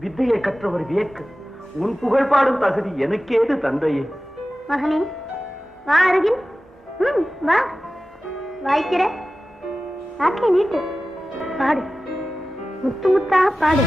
வித்தையை கற்றவர் வியக்கு. உன் புகழ் பாடும் தகுதி எனக்கேது தந்தையே. மகனே, வா அருகில். வா, வாய்க்கிற நாக்கை நீட்டு, பாடு, முத்து முத்தாக பாடு.